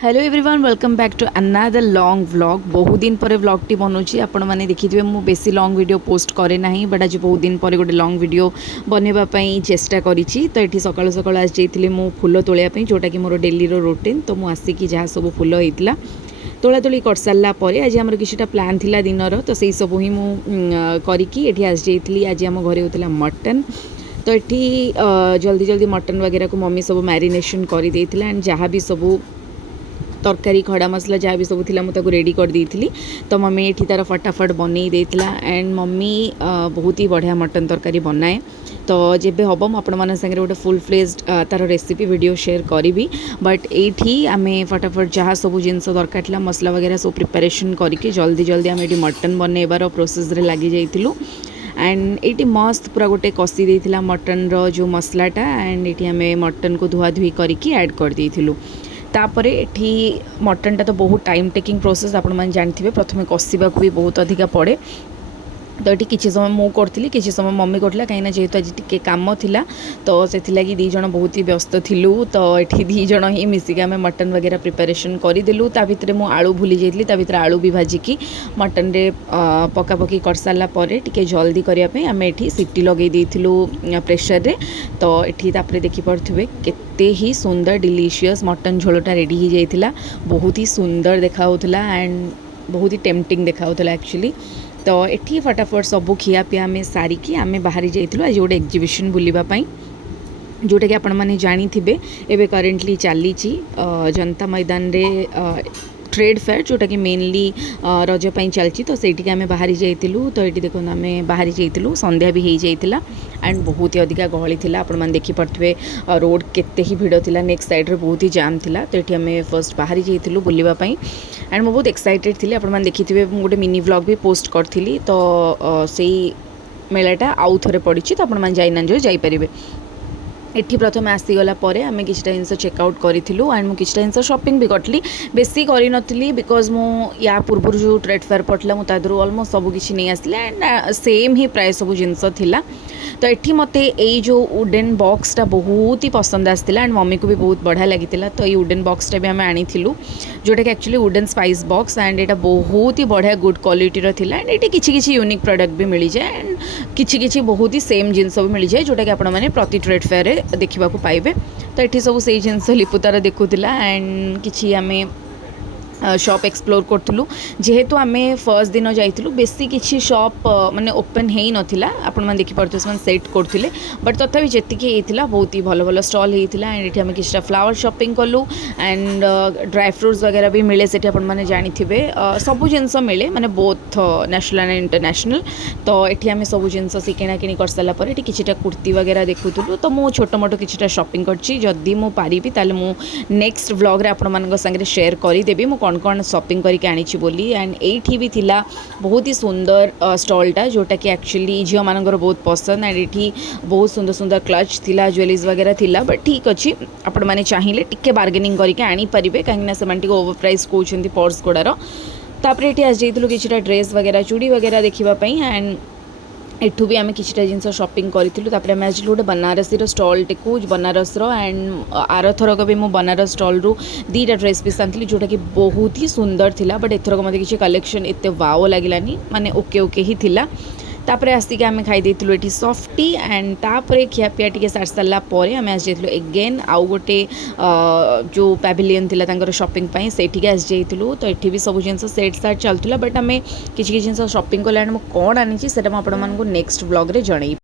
Hello everyone welcome back to another long vlog. बहुत दिन पर व्लॉग टी बनाऊँगी आपण मैंने देखिए मुझे बेसी लॉन्ग वीडियो पोस्ट करे ना बट आज बहुत दिन पर गोटे लॉन्ग वीडियो बनवाई चेष्टा करी। तो ये सकाल सकाल आज जाइए मुझे फूल तोड़ापी जोटा कि मोर डेली रूटीन। तो मुझे आसिकी जहाँ सब फूल होता तोला तोली कर सारा आज आम किसी प्लान थिला दिनर तो से सब ही मुझे आज जाइली। आज आम घर होता मटन तो ये जल्दी जल्दी मटन वगैरह को मम्मी सब मैरिनेशन कर एंड जहाँ भी सब तरकारी खड़ा मसला जहाँ भी सब थी मुझे रेडी कर देती। तो मम्मी ये तार फटाफट बनई देता एंड मम्मी बहुत ही बढ़िया मटन तरकारी बनाए। तो जेबे हम आपण सागर गोटे फुल फ्लेज्ड तार रेसिपी वीडियो शेयर करी। बट ये आम फटाफट जहाँ सब जिनस दरकार था मसला वगैरह सब प्रिपरेशन करके जल्दी जल्दी आम ये मटन बनइबार प्रोसेस लगी जाइलु। एंड ये मस्त पूरा गोटे कषि देता मटन रो मसलाटा एंड ये आम मटन को धुआ धुई करके ऐड कर देलु। तापर एठी मटनटा तो बहुत टाइम टेकिंग प्रोसेस आपण मैंने जानते प्रथम कषा भी बहुत अधिका पड़े। तो ये किसी समय मुझे करी किसी समय मम्मी करला कहीं जेहेतु आज टी कम थिला तो से दीज बहुत ही व्यस्त थिलु। तो ये दीज ही मिसिक आम मटन वगैरह प्रिपरेशन करदेलु। ता भितर मु आलू भूली जाइली ता भितर आलू भी भाजिकी मटन रे पकापकी कर सारा टे जल्दी करने आम ये सीटी लगे देलु प्रेसर रे। तो ये देखिपे केते ही सुंदर डिलीशियस मटन झोलटा रेडी हो जाइला। बहुत ही सुंदर देखा एंड बहुत ही टेम्पटिंग देखा एक्चुअली। तो ये फटाफट सबू खियापिया आम सारिकी आम बाहरी जाइलु आज गोटे एक्जिबिशन बुलापाई जोटा कि आपण मैंने जानी एवं करेन्टली चली जनता मैदान रे ट्रेड फेयर जोटा कि मेनली रजपाई चलती। तो से आम बाहरी जाइलु। तो ये देखो आम बाहरी जाइलु संध्या भी हो जाइला एंड बहुत ही अधिका गहली थिला। आपण मैंने देखिपे रोड केते ही भिड़ थिला नेक्स्ट साइड रे बहुत ही जाम थिला। तो ये आम फर्स्ट बाहरी जाइलु बुलापाई एंड मैं बहुत एक्साइटेड थी। आपण मैंने देखिए गोटे मिनी व्लॉग भी पोस्ट करी। तो से मेलाटा आउ थे पड़ी तो आपण मैंने जाइना जो जापर। एठी प्रथम आसीगला आम कि जिन चेकआउट करूँ एंड मुझे जिन शॉपिंग भी करी बेसी करी बिकज मु या पूर्व जो ट्रेड फेयर पड़ता मुझे अलमोस्ट सबकि नहीं आसला एंड सेम ही प्राय सब जिनस थिला। तो ये मत यही जो वुडन बॉक्सटा बहुत ही पसंद आसाला एंड मम्मी को भी बहुत बढ़िया लगी। तो ये वुडन बॉक्सटा भी आम आनी जोटा कि actually wooden spice box and ये बहुत ही बढ़िया गुड क्वालिटी थिला एंड ये किसी यूनिक प्रोडक्ट भी मिल जाए एंड किसी बहुत ही सेम जिनस भी मिल जाए जोटा कि आपण मैंने प्रति ट्रेड फेयर देखा पाइबे। तो ये सब से जिनस लिपुतार देखुला एंड किसी आम शॉप एक्सप्लोर करूँ जेहेतु आम फर्स्ट दिन जाइलु बेसी किसी शॉप माने ओपन हो नाला आपण मैंने देखिपे सेट करते बट तथापि जी बहुत ही भल भल स्टल होता एंड ये किसी फ्लावर शॉपिंग कलु एंड ड्राई फ्रुट्स वगैरह भी मिले से आपने जानते सब जिनस मिले माने बोथ नेशनल एंड इंटरनेशनल। तो ये आम सब जिनस किणा कि कर सारापर ये किसी कुर्ती वगैरह देखुलु। तो मुझे छोट मोट किसी शॉपिंग करदी मु पारि मु नेक्स्ट व्लॉग रे आपण मान संगे शेयर करदेवी मु कौन कौन शॉपिंग करके आनी बोली। एंड ये भी थिला बहुत ही सुंदर स्टॉलटा जोटा कि एक्चुअली झील मानकर बहुत पसंद एंड ये बहुत सुंदर सुंदर क्लच थिला ज्वेलरीज वगैरह थिला। बट ठीक अच्छे आपण मैंने चाहिए टिके बार्गेनिंग करके आनीपारे कहीं ओवर प्राइस कहते पर्स गुड़ार। तापर ये आज जाइलु किसी ड्रेस वगैरह चूड़ी वगैरह देखापी एंड एठू भी आम किसी जिन शॉपिंग करूँ। आज आज गोटे बनारसी स्टल टेकू बनारस एंड आर थरक भी मुझे बनारस स्टल रू दीटा ड्रेस पीस आनी जोटा कि बहुत ही सुंदर थिला। बट एथरक मत किसी कलेक्शन एत वाओ लगिलानी माने ओके ओके ही थिला। तापर आसिक आम खाई देलु ये सफ्टी एंड तापर खियापिया टी सारी सारापर आम आज जाइलु एगेन आउ गोटे जो पैभिलियन थिला शॉपिंग से आज जाइलु। तो ये भी सब जिन सेट सार्ट चलूला बट आम किसी जिन शॉपिंग कला कौन आनी से नेक्स्ट व्लॉग रे जणई।